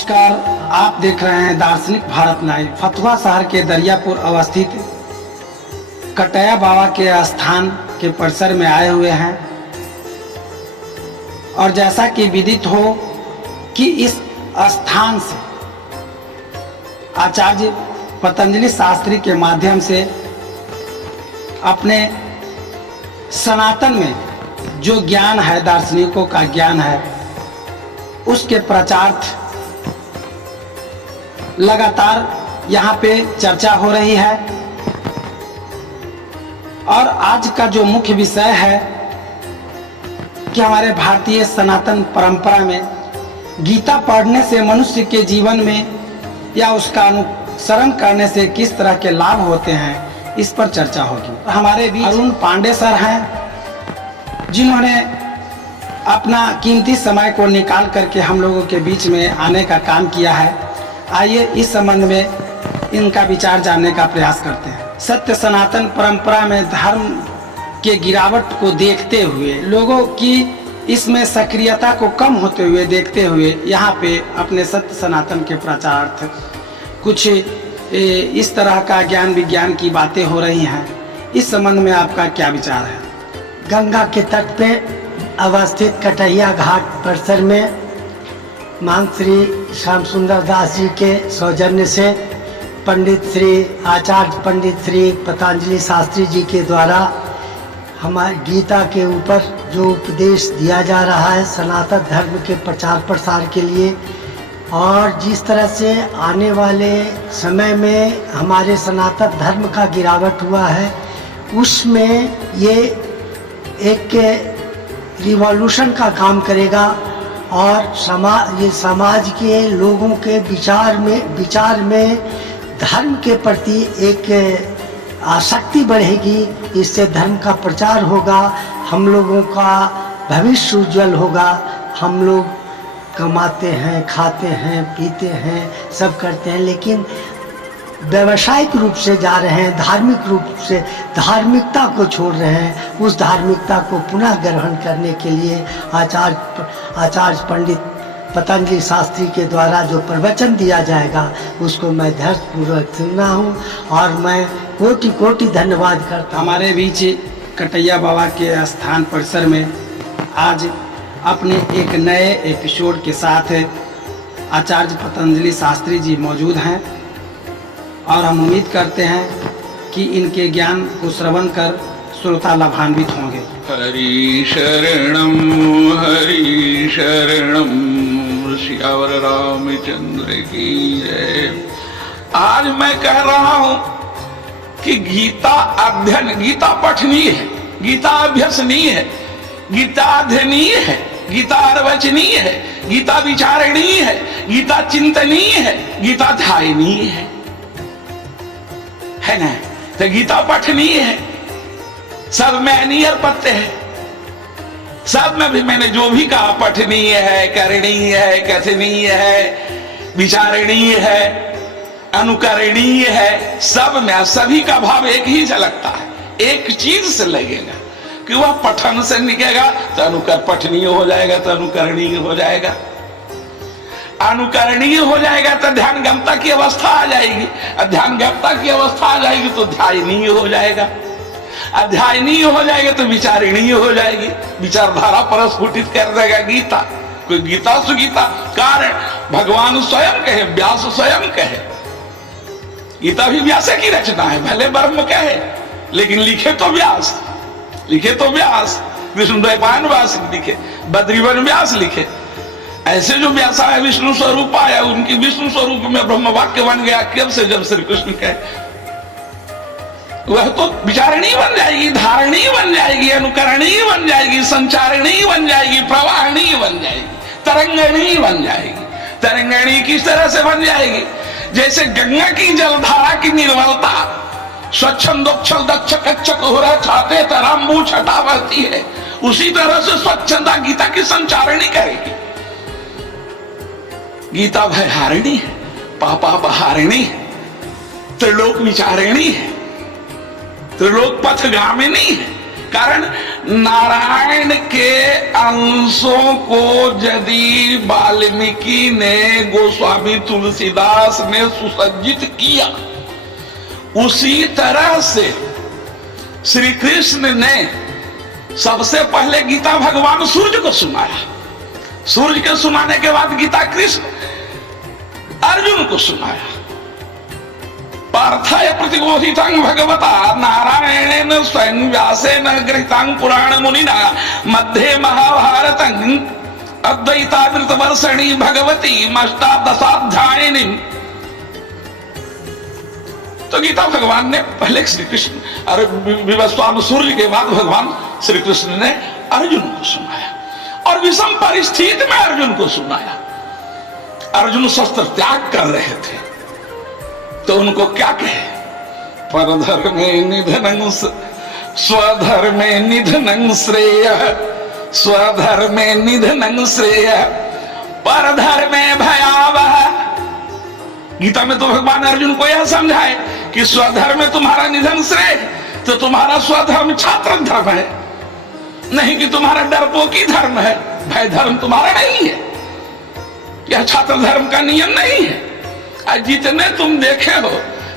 नमस्कार, आप देख रहे हैं दार्शनिक भारत लाइव। फतुहा शहर के दरियापुर अवस्थित कटैया बाबा के स्थान के परिसर में आए हुए हैं और जैसा कि विदित हो कि इस स्थान से आचार्य पतंजलि शास्त्री के माध्यम से अपने सनातन में जो ज्ञान है, दार्शनिकों का ज्ञान है, उसके प्रचारार्थ लगातार यहाँ पे चर्चा हो रही है। और आज का जो मुख्य विषय है कि हमारे भारतीय सनातन परंपरा में गीता पढ़ने से मनुष्य के जीवन में या उसका अनुसरण करने से किस तरह के लाभ होते हैं, इस पर चर्चा होगी। हमारे बीच अरुण पांडे सर हैं, जिन्होंने अपना कीमती समय को निकाल करके हम लोगों के बीच में आने का काम किया है। आइए इस संबंध में इनका विचार जानने का प्रयास करते हैं। सत्य सनातन परंपरा में धर्म के गिरावट को देखते हुए, लोगों की इसमें सक्रियता को कम होते हुए देखते हुए यहाँ पे अपने सत्य सनातन के प्रचारार्थ कुछ इस तरह का ज्ञान विज्ञान की बातें हो रही हैं। इस संबंध में आपका क्या विचार है? गंगा के तट पे अवस्थित कटैया घाट परिसर में महंत श्री श्याम सुंदर दास जी के सौजन्य से पंडित श्री आचार्य पंडित श्री पतंजलि शास्त्री जी के द्वारा हमारे गीता के ऊपर जो उपदेश दिया जा रहा है सनातन धर्म के प्रचार प्रसार के लिए, और जिस तरह से आने वाले समय में हमारे सनातन धर्म का गिरावट हुआ है, उसमें ये एक रिवॉल्यूशन का काम करेगा और समाज के लोगों के विचार में धर्म के प्रति एक आसक्ति बढ़ेगी। इससे धर्म का प्रचार होगा, हम लोगों का भविष्य उज्जवल होगा। हम लोग कमाते हैं, खाते हैं, पीते हैं, सब करते हैं, लेकिन व्यावसायिक रूप से जा रहे हैं, धार्मिक रूप से धार्मिकता को छोड़ रहे हैं। उस धार्मिकता को पुनः ग्रहण करने के लिए आचार्य पंडित पतंजलि शास्त्री के द्वारा जो प्रवचन दिया जाएगा उसको मैं धैर्यपूर्वक सुनना हूँ और मैं कोटि कोटि धन्यवाद करता हूँ। हमारे बीच कटैया बाबा के स्थान परिसर में आज अपने एक नए एपिसोड के साथ आचार्य पतंजलि शास्त्री जी मौजूद हैं और हम उम्मीद करते हैं कि इनके ज्ञान को श्रवण कर श्रोता लाभान्वित होंगे। हरि शरणम श्यावर रामचंद्र की जय। आज मैं कह रहा हूं कि गीता अध्ययन, गीता पठनीय है, गीता अभ्यसनीय है, गीता अध्ययनीय है, गीता अर्वचनीय है, गीता विचारणीय है, गीता चिंतनीय है, गीता ध्यायनीय है ना? तो गीता पठनीय है, सब में अनियर पत्ते है, सब में भी मैंने जो भी कहा पठनीय है, करणीय है, कथनीय है, विचारणीय है, अनुकरणीय है, सब में सभी का भाव एक ही झलकता है। एक चीज से लगेगा कि वह पठन से निकलेगा तो पठनीय हो जाएगा, तो अनुकरणीय हो जाएगा, अनुकरणीय हो जाएगा तो ध्यान गमता की अवस्था आ जाएगी, ध्यान गमता की अवस्था आ जाएगी तो ध्यायनीय हो जाएगा, अध्यायनीय हो जाएगा तो विचारणीय हो जाएगी, विचारधारा प्रस्फुटित कर देगा गीता। कोई गीता सुगीता कारण भगवान स्वयं कहे, व्यास स्वयं कहे, गीता भी व्यास की रचना है, भले ब्रह्म कहे लेकिन लिखे तो व्यास, लिखे तो व्यास, विष्णुद्वैपायन व्यास लिखे, बद्रीवन व्यास लिखे। ऐसे जो व्यासा है विष्णु स्वरूप आया, उनकी विष्णु स्वरूप में ब्रह्म वाक्य बन गया। कब से? जब श्री कृष्ण कहे, वह तो विचारणीय बन जाएगी, धारणीय बन जाएगी, अनुकरणीय बन जाएगी, संचारणीय बन जाएगी, प्रवाहनीय बन जाएगी, तरंगणीय बन जाएगी। तरंगणीय किस तरह से बन जाएगी? जैसे गंगा की जलधारा की निर्मलता स्वच्छंदोक्षल दक्ष कच्छक हो रहा छाते तराम्बू छटा बहती है, उसी तरह से स्वच्छंदा गीता की संचारणी करेगी। गीता भयहारिणी है, पापा बहारिणी है, त्रिलोक विचारिणी है, त्रिलोक पथगामिनी है। कारण नारायण के अंशों को यदि वाल्मीकि ने, गोस्वामी तुलसीदास ने सुसज्जित किया, उसी तरह से श्री कृष्ण ने सबसे पहले गीता भगवान सूर्य को सुनाया, सूर्य के सुनाने के बाद गीता कृष्ण अर्जुन को सुनाया। पार्थाय प्रतिबोधितं भगवता नारायणेन स्वयं व्यासेन गृहीतं पुराण मुनिना मध्ये महाभारतं अद्वैतामृत वर्षणी भगवती अष्टादशाध्यायिनी। तो गीता भगवान ने पहले श्री कृष्ण और विवस्वान सूर्य के बाद भगवान श्री कृष्ण ने अर्जुन को सुनाया और विषम परिस्थिति में अर्जुन को सुनाया। अर्जुन शस्त्र त्याग कर रहे थे तो उनको क्या कहे, परधर्मे निधनं स्वधर्मे निधनं श्रेय, स्वधर्मे निधनं श्रेय परधर्मे भयावह। गीता में तो भगवान अर्जुन को यह समझाए कि स्वधर्म में तुम्हारा निधन श्रेय, तो तुम्हारा स्वधर्म छात्र धर्म है, नहीं कि तुम्हारा डरपोकी धर्म है, भय धर्म तुम्हारा नहीं है, यह छात्र धर्म का नियम नहीं है। आज जितने तुम देखे हो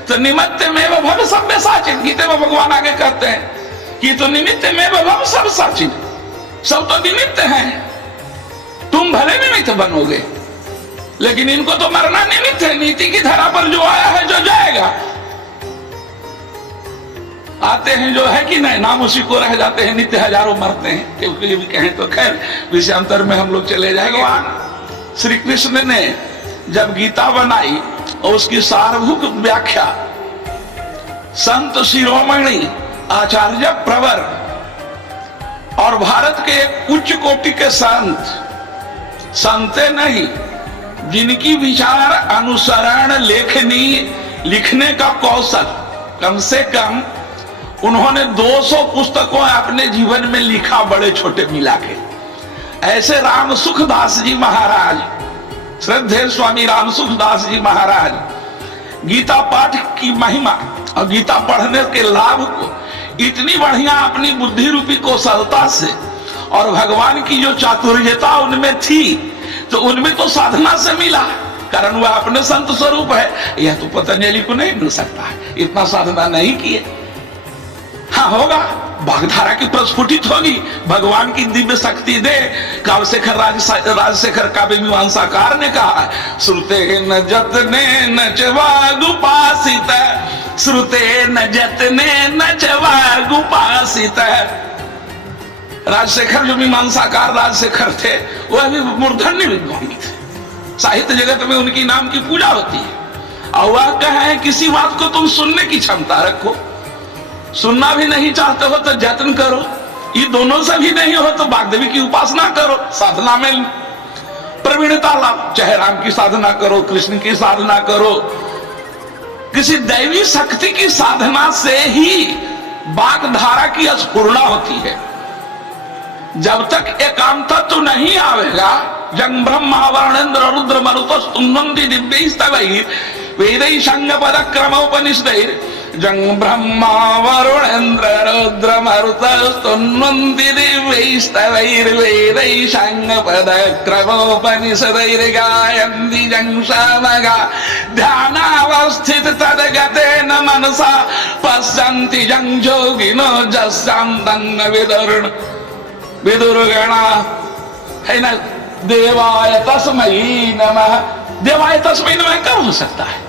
तो निमित्त में भव सब साचिन, गीता में भगवान आगे कहते हैं कि तो निमित्त में भव सब साचिन, सब तो निमित्त हैं, तुम भले निमित्त बनोगे लेकिन इनको तो मरना निमित्त है। नीति की धारा पर जो आया है जो जाएगा, आते हैं जो है कि नहीं, नाम उसी को रह जाते हैं, नित्य हजारों मरते हैं। क्योंकि भी कहें तो खैर विषयांतर में हम लोग चले जाएंगे। भगवान श्री कृष्ण ने जब गीता बनाई और उसकी सारभूत व्याख्या संत शिरोमणि आचार्य प्रवर और भारत के एक उच्च कोटि के संत नहीं, जिनकी विचार अनुसरण लेखनी लिखने का कौशल कम से कम उन्होंने 200 पुस्तकों अपने जीवन में लिखा, बड़े छोटे मिला के। ऐसे राम सुखदास जी महाराज, श्रद्धेय स्वामी राम सुखदास जी महाराज गीता पाठ की महिमा और गीता पढ़ने के लाभ को इतनी बढ़िया अपनी बुद्धि रूपी कौशलता से और भगवान की जो चातुर्यता उनमें थी, तो उनमें तो साधना से मिला, कारण वह अपने संत स्वरूप है। यह तो पतंजलि को नहीं मिल सकता है, इतना साधना नहीं किए। हाँ होगा, भागधारा की प्रस्फुटित होगी, भगवान की दिव्य शक्ति दे। काव्यशेखर राजशेखर काव्य मीमांसाकार ने कहा, श्रुते न जतने न च वागुपासित, श्रुते न जतने न च वागुपासित। राजशेखर जो मीमांसाकार राजशेखर थे वह भी मूर्धन्य विद्वानी थे, साहित्य जगत में उनकी नाम की पूजा होती है। और वह कहे किसी बात को तुम सुनने की क्षमता रखो, सुनना भी नहीं चाहते हो तो जतन करो, ये दोनों से भी नहीं हो तो वाग्देवी की उपासना करो, साधना में प्रवीणता लाओ, चाहे राम की साधना करो, कृष्ण की साधना करो, किसी दैवी शक्ति की साधना से ही वाग्धारा की स्फुरना होती है। जब तक एकांत तो नहीं आवेगा, जंग ब्रह्मा वर्णेन्द्र रुद्र मरुतस्तुन्वन्ति दिव्यैस्तवैः वेदैः संगपदक्रमोपनिषदैः, जंग ब्रह्मा वरुणेन्द्र रुद्र मरुतस्तुन्वन्ति दिव्यैस्तवैर्वेदैः संगपदक्रमोपनिषदैः गायन्ति जंग सामगा ध्यानावस्थित तद्गतेन मनसा पश्यन्ति जंग योगिनो यस्यान्तं विदुर्न विदुर्गणा। है ना, देवाय तस्मै नमः, देवाय तस्मै नमः कब हो सकता है?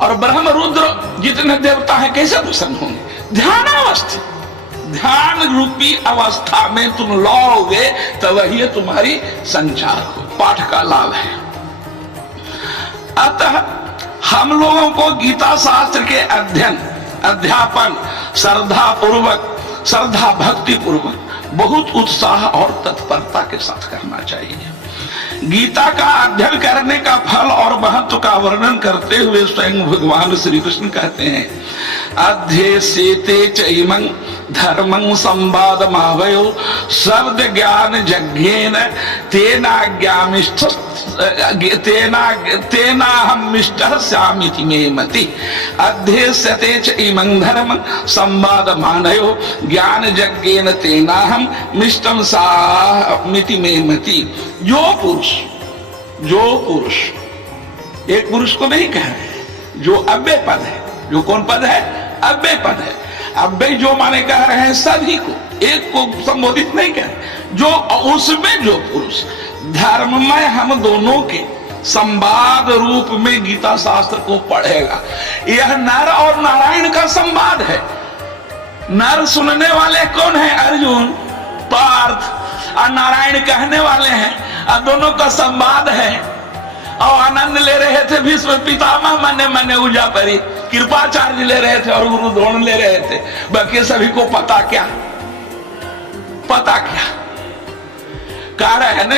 और ब्रह्म रुद्र जितने देवता हैं कैसे प्रसन्न होंगे? ध्यानावस्थित, ध्यान रूपी अवस्था में तुम लाओगे तो वही तुम्हारी संचार हो। पाठ का लाभ है। अतः हम लोगों को गीता शास्त्र के अध्ययन अध्यापन श्रद्धा पूर्वक, श्रद्धा भक्ति पूर्वक, बहुत उत्साह और तत्परता के साथ करना चाहिए। गीता का अध्ययन करने का फल और महत्व का वर्णन करते हुए स्वयं भगवान श्री कृष्ण कहते हैं, अध्येस्यते चैमं धर्मं संवाद मावयो शब्द ज्ञान यज्ञेन तेनाहमिष्टः स्यामिति मे मति अध्यस्यते च इमं धर्मं संवाद मानयो ज्ञान यज्ञेन तेनाहम मिष्टं सामिति मे मति। जो पुरुष एक पुरुष को नहीं कह रहे, जो अव्यय पद है, जो कौन पद है? अव्यय पद है। अव्यय जो माने कह रहे हैं सभी को, एक को संबोधित नहीं कर रहे। जो उसमें जो पुरुष धर्ममय हम दोनों के संवाद रूप में गीता शास्त्र को पढ़ेगा, यह नर और नारायण का संवाद है। नर सुनने वाले कौन है? अर्जुन, पार्थ, और नारायण कहने वाले हैं, और दोनों का संवाद है। और आनंद ले रहे थे भीष्म पितामह, मने मने उजा परी, कृपाचार्य ले रहे थे और गुरु द्रोण ले रहे थे। बाकी सभी को पता क्या? कारण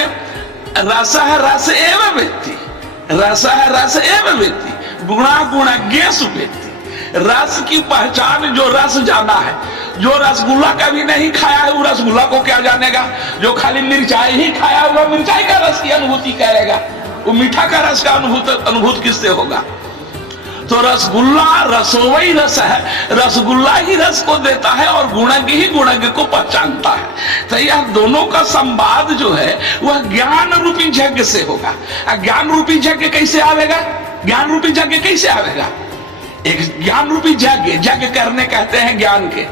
रस रस एव व्यक्ति, रस रस एव व्यक्ति, गुणा गुणज्ञ सुव्यक्ति। रस की पहचान जो रस जाना है, जो रसगुल्ला कभी नहीं खाया है वो रसगुल्ला को क्या जानेगा? जो खाली मिर्चाई ही खाया हुआ मिर्चाई का रस की अनुभूति करेगा, वो मीठा का रस का अनुभूत किससे होगा? तो रसगुल्ला रसोवई रस है, रसगुल्ला ही रस को देता है और गुणज्ञ ही गुणज्ञ को पहचानता है। तो यह दोनों का संवाद जो है वह ज्ञान रूपी यज्ञ से होगा। ज्ञान रूपी यज्ञ कैसे आवेगा? ज्ञान रूपी यज्ञ कैसे आवेगा? एक ज्ञान रूपी यज्ञ, यज्ञ करने कहते हैं ज्ञान के।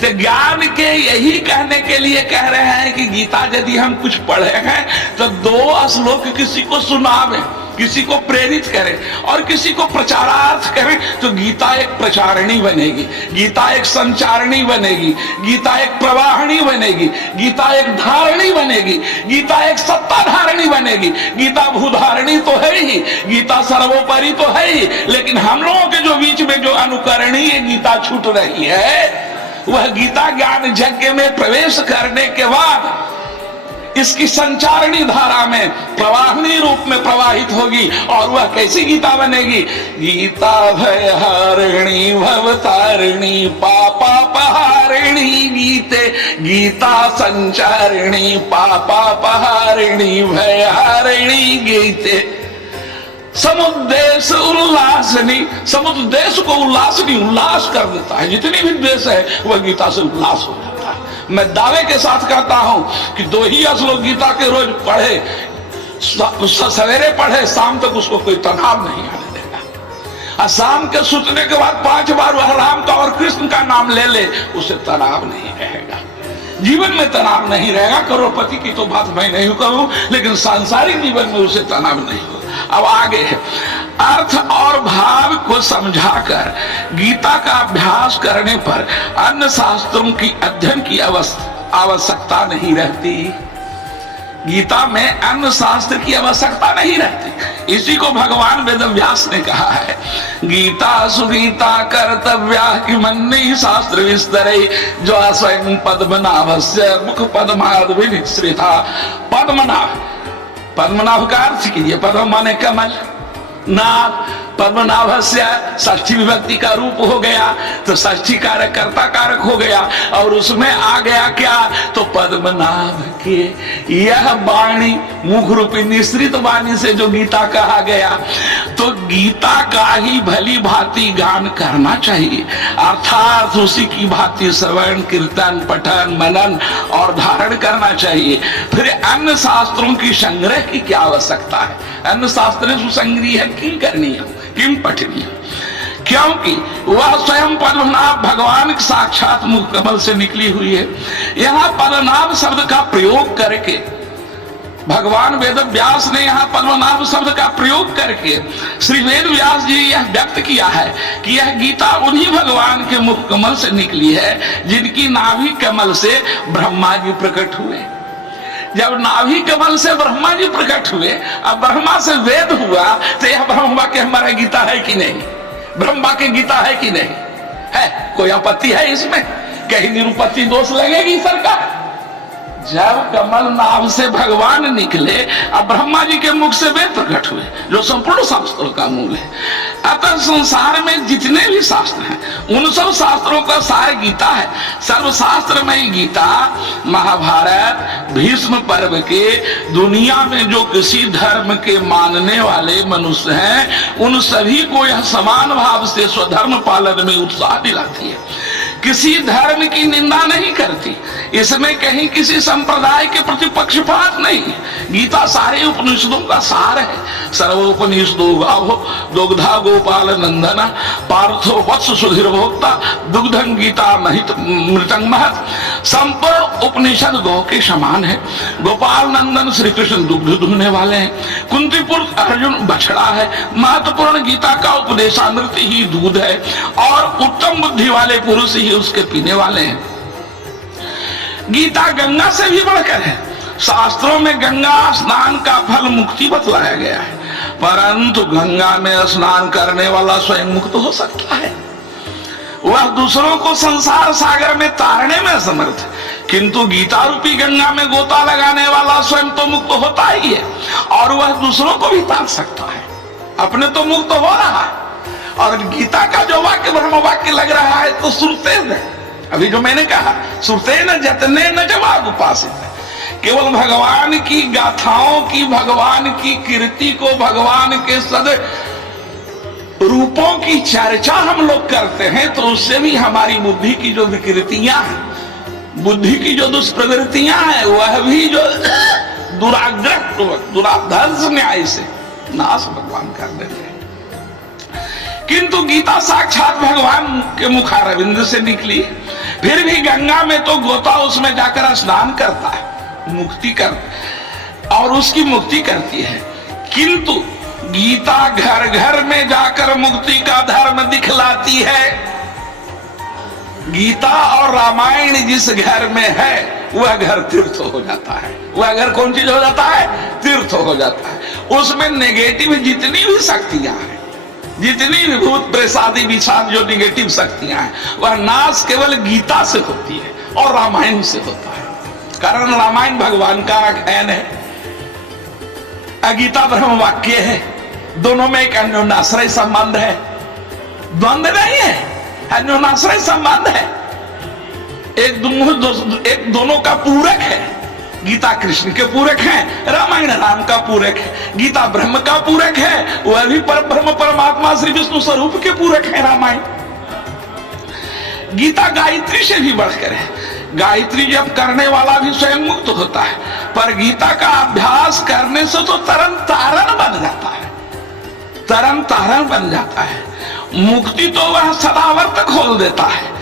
तो ज्ञान के यही कहने के लिए कह रहे हैं कि गीता यदि हम कुछ पढ़े हैं तो 2 श्लोक किसी को सुनावे, किसी को प्रेरित करें और किसी को प्रचारार्थ करें, तो गीता एक प्रचारणी बनेगी, गीता एक संचारणी बनेगी, गीता एक प्रवाहणी बनेगी, गीता एक धारणी बनेगी, गीता एक सत्ता धारणी बनेगी। गीता भूधारणी तो है ही, गीता सर्वोपरि तो है ही, लेकिन हम लोगों के जो बीच में जो अनुकरणीय गीता छूट रही है, वह गीता ज्ञान यज्ञ में प्रवेश करने के बाद इसकी संचारणी धारा में प्रवाहनी रूप में प्रवाहित होगी। और वह कैसी गीता बनेगी? गीता भयहारिणी भवतारिणी पापापहारिणी गीते, गीता संचारिणी पापापहारिणी भयहारिणी गीते। समुद्देश उल्लासनी, समुद्देश को उल्लासनी, उल्लास कर देता है। जितनी भी देश है वह गीता से उल्लास हो जाता है। मैं दावे के साथ कहता हूं कि 2 ही श्लोक गीता के रोज पढ़े, सवेरे पढ़े, शाम तक उसको कोई तनाव नहीं आने देगा। और शाम के सुतने के बाद 5 बार वह राम का और कृष्ण का नाम ले ले, उसे तनाव नहीं रहेगा। जीवन में तनाव नहीं रहेगा। करोड़पति की तो बात मैं नहीं कहूं, लेकिन सांसारिक जीवन में उसे तनाव नहीं होगा। अब आगे है, अर्थ और भाव को समझाकर गीता का अभ्यास करने पर अन्य शास्त्रों की अध्ययन की आवश्यकता नहीं रहती। गीता में अन्य शास्त्र की आवश्यकता नहीं रहती। इसी को भगवान वेदव्यास ने कहा है, गीता सुगीता कर्तव्या कि मन्नी शास्त्र विस्तरे, जो स्वयं पद्मनाभस्य मुख पद्माद विनिश्रिता। पद्मनाभ, पद्मनाभ का अर्थ कीजिए, पद्म माने कमल, नाभ, पद्मनाभस्य षष्ठी विभक्ति का रूप हो गया, तो षष्ठी कारक कर्ता कारक हो गया। और उसमें आ गया क्या? तो पद्मनाभ के यह वाणी, मुख रूपी निश्रित वाणी से जो गीता कहा गया, तो गीता का ही भली भांति गान करना चाहिए। अर्थात उसी की भांति श्रवण कीर्तन पठन मनन और धारण करना चाहिए। फिर अन्य शास्त्रों की संग्रह की क्या आवश्यकता है? अन्य शास्त्र सुसंग्रह किम करनी है, किम पठनीय? क्योंकि वह स्वयं पद्मनाभ भगवान साक्षात मुख कमल से निकली हुई है। यहाँ पद्मनाभ शब्द का प्रयोग करके भगवान वेद व्यास ने यहाँ पद्मनाभ शब्द का प्रयोग करके श्री वेद व्यास जी यह व्यक्त किया है कि यह गीता उन्हीं भगवान के मुख कमल से निकली है जिनकी नाभि कमल से ब्रह्मा जी प्रकट हुए। जब नाभि कमल से ब्रह्मा जी प्रकट हुए, अब ब्रह्मा से वेद हुआ, तो यह ब्रह्मा के हमारा गीता है कि नहीं? ब्रह्मा की गीता है कि नहीं है? कोई आपत्ति है इसमें? कहीं निरुपत्ति दोष लगेगी सरकार? जब कमल नाभ से भगवान निकले, अब ब्रह्मा जी के मुख से वेद प्रकट हुए, जो संपूर्ण शास्त्रों का मूल है। अतः संसार में जितने भी शास्त्र हैं उन सब शास्त्रों का सार गीता है। सर्वशास्त्रमयी गीता महाभारत भीष्म पर्व के दुनिया में जो किसी धर्म के मानने वाले मनुष्य हैं उन सभी को यह समान भाव से स्वधर्म पालन में उत्साह दिलाती है। किसी धर्म की निंदा नहीं करती, इसमें कहीं किसी संप्रदाय के प्रति पक्षपात नहीं है। गीता सारे उपनिषदों का सार है। सर्वोपनिषदो गावो दुग्धा गोपाल नंदना पार्थो वत्स सुधीर भोक्ता दुग्धं गीता महित मृतं महत। संपूर्ण उपनिषद गौ के समान है। गोपाल नंदन श्री कृष्ण दुग्ध दुहने वाले हैं। कुंतीपुर अर्जुन बछड़ा है। महत्वपूर्ण गीता का उपदेशामृत ही दूध है और उत्तम बुद्धि वाले पुरुष ही उसके पीने वाले हैं। गीता गंगा से भी बढ़कर है। शास्त्रों में गंगा स्नान का फल मुक्ति बतलाया गया है, परंतु गंगा में स्नान करने वाला स्वयं मुक्त हो सकता है। वह दूसरों को संसार सागर में तारने में समर्थ है, किंतु गीता रूपी गंगा में गोता लगाने वाला स्वयं तो मुक्त होता ही है और वह दूसरों को भी तार सकता है। अपने तो मुक्त हो रहा है। और गीता का जो वाक्य ब्रह्म वाक्य लग रहा है तो सुनते न, अभी जो मैंने कहा सुनते न जतने न जवाब उपासित है। केवल भगवान की गाथाओं की, भगवान की कीर्ति को, भगवान के सद रूपों की चर्चा हम लोग करते हैं तो उससे भी हमारी बुद्धि की जो विकृतियां हैं, बुद्धि की जो दुष्प्रवृत्तियां हैं, वह भी जो दुराग्रह दुराधर्ष न्याय से नाश भगवान कर देते हैं। किंतु गीता साक्षात भगवान के मुखारविंद से निकली। फिर भी गंगा में तो गोता उसमें जाकर स्नान करता है, मुक्ति कर और उसकी मुक्ति करती है, किंतु गीता घर घर में जाकर मुक्ति का धर्म दिखलाती है। गीता और रामायण जिस घर में है वह घर तीर्थ हो जाता है। वह घर कौन चीज हो जाता है? तीर्थ हो जाता है। उसमें नेगेटिव जितनी भी शक्तियां हैं, जितनी भी भूत प्रसादी विषाद जो निगेटिव शक्तियां हैं, वह नाश केवल गीता से होती है और रामायण से होता है। कारण रामायण भगवान का अध्ययन है, गीता ब्रह्म वाक्य है। दोनों में एक अन्योन्याश्रय संबंध है, द्वंद्व नहीं है, अन्योन्याश्रय संबंध है। एक दोनों का पूरक है। गीता कृष्ण के पूरक है, रामायण राम का पूरक है। गीता ब्रह्म का पूरक है, वह भी ब्रह्म परमात्मा श्री विष्णु स्वरूप के पूरक है रामायण। गीता गायत्री से भी बढ़कर है। गायत्री जब करने वाला भी स्वयं मुक्त होता है, पर गीता का अभ्यास करने से तो तरन तारण बन जाता है, तरन तारण बन जाता है। मुक्ति तो वह सदावर्त खोल देता है।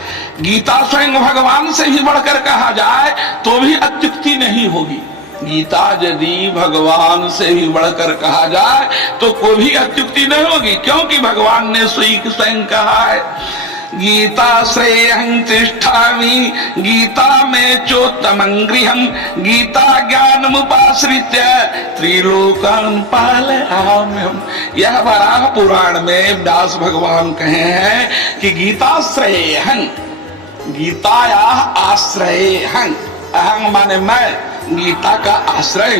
गीता स्वयं भगवान से भी बढ़कर कहा जाए तो भी अत्युक्ति नहीं होगी। गीता यदि भगवान से भी बढ़कर कहा जाए तो कोई भी अत्युक्ति नहीं होगी, क्योंकि भगवान ने स्वयं कहा है गीता श्रेयं तिष्ठामि गीता में चोत्तमं गृहं गीता ज्ञानमुपाश्रित्य त्रिलोकान् पालयाम्यहम्। यह वराह पुराण में व्यास भगवान कहे हैं कि गीता श्रेयं, गीताया आश्रयं, अहं माने मैं, गीता का आश्रय।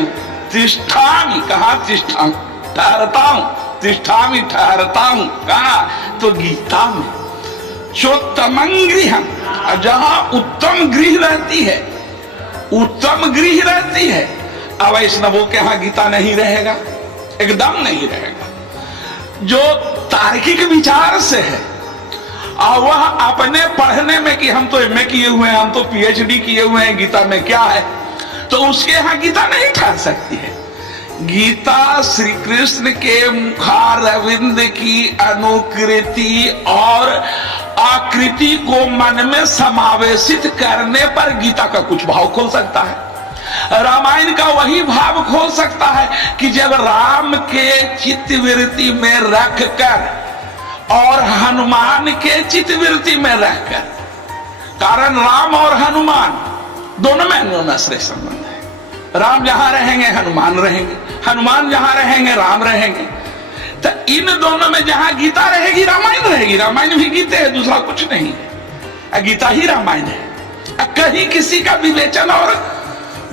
तिष्ठामि, कहा तिष्ठामि, ठहरता हूं, तिष्ठामि ठहरता हूं, कहा तो गीता में। चोत्तमं गृहं, जहां उत्तम गृह रहती है, उत्तम गृह रहती है। अब वैष्णवों के यहां गीता नहीं रहेगा, एकदम नहीं रहेगा। जो तार्किक विचार से है और वह अपने पढ़ने में कि हम तो एमए किए हुए हैं, हम तो पीएचडी किए हुए हैं, गीता में क्या है, तो उसके यहां गीता नहीं ठहर सकती है। गीता श्री कृष्ण के मुखारविंद की अनुकृति और आकृति को मन में समावेशित करने पर गीता का कुछ भाव खोल सकता है। रामायण का वही भाव खोल सकता है कि जब राम के चित्तवृत्ति में रखकर और हनुमान के चित्तवृत्ति में रहकर, कारण राम और हनुमान दोनों में अन्योन्याश्रय संबंध है। राम जहां रहेंगे हनुमान रहेंगे, हनुमान जहां रहेंगे राम रहेंगे। तो इन दोनों में जहां गीता रहेगी रामायण रहेगी। रामायण भी गीता है, दूसरा कुछ नहीं है, गीता ही रामायण है। कहीं किसी का विवेचन और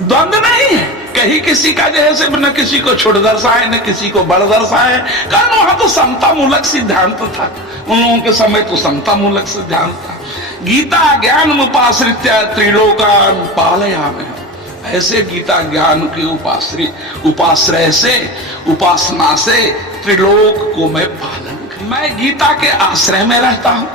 द्वंद्व नहीं है। कहीं किसी का जैसे न किसी को छोट दर्शाए न किसी को बड़ दर्शाए, कारण वहां तो समता मूलक सिद्धांत था। उन लोगों के समय तो समता मूलक सिद्धांत था। गीता ज्ञान उपाश्रित्य त्रिलोकान पालयामि, ऐसे गीता ज्ञान के उपाश्रय से, उपासना से त्रिलोक को मैं पालन कर, मैं गीता के आश्रय में रहता हूं।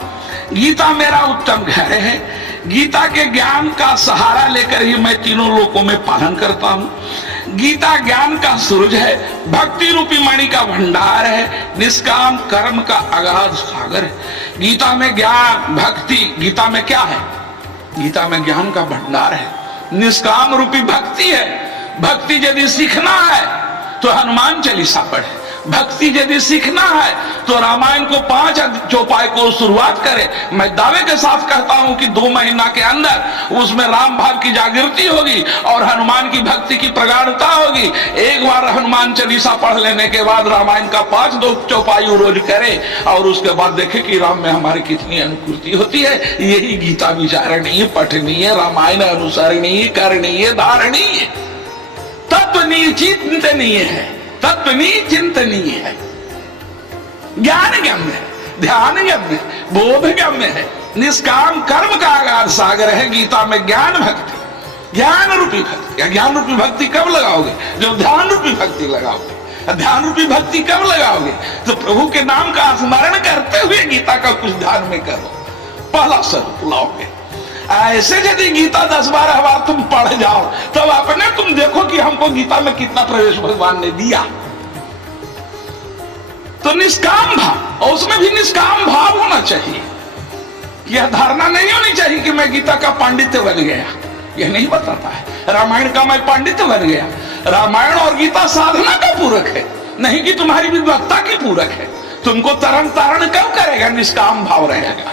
गीता मेरा उत्तम घर है। गीता के ज्ञान का सहारा लेकर ही मैं तीनों लोकों में पालन करता हूं। गीता ज्ञान का सूरज है, भक्ति रूपी मणि का भंडार है, निष्काम कर्म का अगाध सागर है। गीता में ज्ञान भक्ति, गीता में क्या है? गीता में ज्ञान का भंडार है, निष्काम रूपी भक्ति है। भक्ति यदि सीखना है तो हनुमान चालीसा पढ़े, भक्ति यदि सीखना है तो रामायण को 5 चौपाई को शुरुआत करे। मैं दावे के साथ कहता हूं कि 2 महीना के अंदर उसमें राम भाव की जागृति होगी और हनुमान की भक्ति की प्रगाढ़ता होगी। एक बार हनुमान चालीसा पढ़ लेने के बाद रामायण का 5 चौपाई रोज करे और उसके बाद देखे कि राम में हमारी कितनी अनुकृति होती है। यही गीता विचारणीय, पठनीय, रामायण अनुसरणीय, करणीय, धारणीय, तत्वनीय, चिंतनीय है, तत्वनीय, चिंतनीय है, ज्ञान गम्य है, ध्यान गम्य है, बोध गम्य है, निष्काम कर्म का आगाध सागर है। गीता में ज्ञान भक्ति, ज्ञान रूपी भक्ति। ज्ञान रूपी भक्ति कब लगाओगे? जब ध्यान रूपी भक्ति लगाओगे। ध्यान रूपी भक्ति कब लगाओगे? तो प्रभु के नाम का स्मरण करते हुए गीता का कुछ ध्यान में करो, पहला स्वरूप लाओगे। ऐसे यदि गीता 10-12 बार तुम पढ़ जाओ तब अपने तुम देखो कि हमको गीता में कितना प्रवेश भगवान ने दिया। तो निष्काम भाव, और उसमें भी निष्काम भाव होना चाहिए। यह धारणा नहीं होनी चाहिए कि मैं गीता का पांडित्य बन गया, यह नहीं बताता है। रामायण का मैं पांडित्य बन गया। रामायण और गीता साधना का पूरक है, नहीं कि तुम्हारी विद्वत्ता की पूरक है। तुमको तरण तारण कब करेगा? निष्काम भाव रहेगा।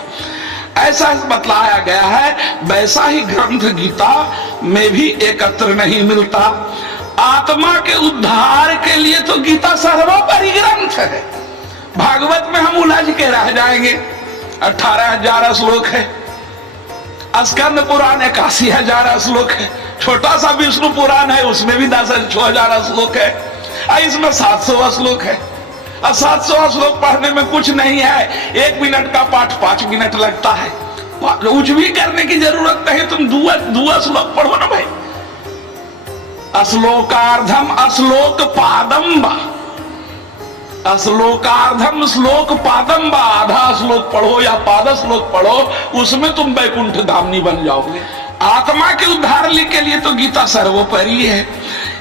ऐसा बतलाया गया है। वैसा ही ग्रंथ गीता में भी एकत्र नहीं मिलता। आत्मा के उद्धार के लिए तो गीता सर्वोपरि ग्रंथ है। भागवत में हम उलझ के रह जाएंगे। 18,000 श्लोक है। स्कंद पुराण 81,000 श्लोक है। छोटा सा विष्णु पुराण है, उसमें भी 10,000 श्लोक है। इसमें 700 श्लोक है। 700 श्लोक पढ़ने में कुछ नहीं है। 1 मिनट का पाठ 5 मिनट लगता है। कुछ भी करने की जरूरत नहीं, तुम दुआ श्लोक पढ़ो ना भाई। अश्लोकार्धम अश्लोक पादम बा, अश्लोकार्धम श्लोक पादम बा। आधा श्लोक पढ़ो या पाद श्लोक पढ़ो, उसमें तुम वैकुंठ धामनी बन जाओगे। आत्मा के उद्धार के लिए तो गीता सर्वोपरि है।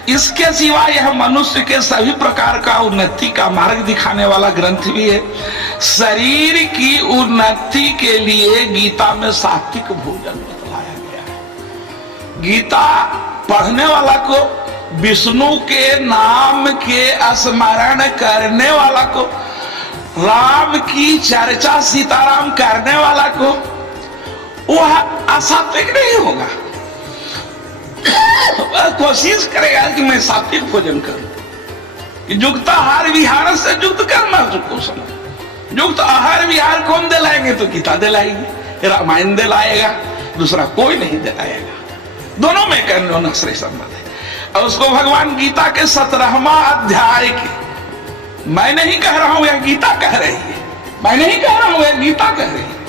इसके सिवा यह मनुष्य के सभी प्रकार का उन्नति का मार्ग दिखाने वाला ग्रंथ भी है। शरीर की उन्नति के लिए गीता में सात्विक भोजन बतलाया गया है। गीता पढ़ने वाला को, विष्णु के नाम के स्मरण करने वाला को, राम की चर्चा सीताराम करने वाला को, वह असात्विक नहीं होगा। कोशिश करेगा कि मैं सात्विक भोजन करूं। कि युक्त आहार विहार से युक्त करना सुपोषण। युक्त आहार विहार कौन दिलाएंगे? तो गीता दिलाएगी, रामायण दिलाएगा, दूसरा कोई नहीं दिलाएगा। दोनों में अन्योन्याश्रय संबंध है। और उसको भगवान गीता के 17वां अध्याय के, मैं नहीं कह रहा हूं, यह गीता कह रही है। मैं नहीं कह रहा हूं, यह गीता कह रही है।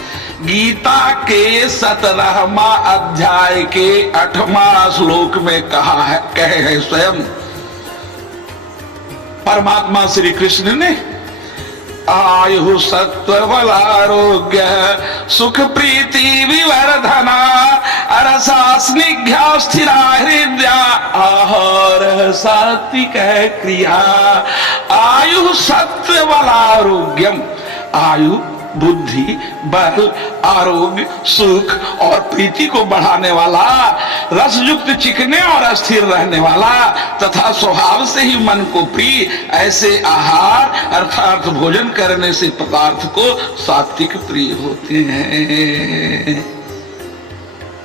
गीता के 17वां अध्याय के 8वां श्लोक में कहा है, कहे है स्वयं परमात्मा श्री कृष्ण ने, आयु सत्व बल आरोग्य सुख प्रीति विवर्धना रसा स्निग्धा स्थिरा हृदया आहार सात्विक क्रिया। आयु सत्व बल आरोग्यम, आयु बुद्धि, बल, आरोग्य, सुख और प्रीति को बढ़ाने वाला, रसयुक्त चिकने और स्थिर रहने वाला तथा स्वभाव से ही मन को प्रिय ऐसे आहार अर्थात भोजन करने से पदार्थ को सात्विक प्रिय होते हैं।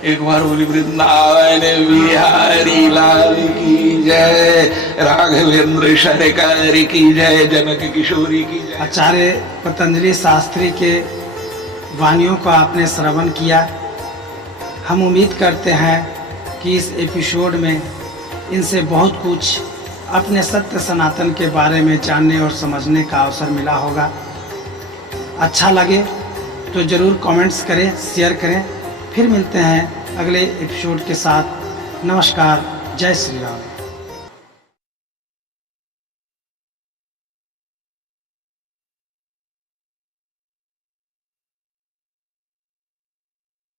एक बार बोली वृंदावन बिहारी लाल की जय, राघवेंद्र सरकार की जय, जनक किशोरी की जय। आचार्य पतंजलि शास्त्री के वाणियों को आपने श्रवण किया। हम उम्मीद करते हैं कि इस एपिसोड में इनसे बहुत कुछ अपने सत्य सनातन के बारे में जानने और समझने का अवसर मिला होगा। अच्छा लगे तो ज़रूर कमेंट्स करें, शेयर करें। फिर मिलते हैं अगले एपिसोड के साथ। नमस्कार, जय श्री राम।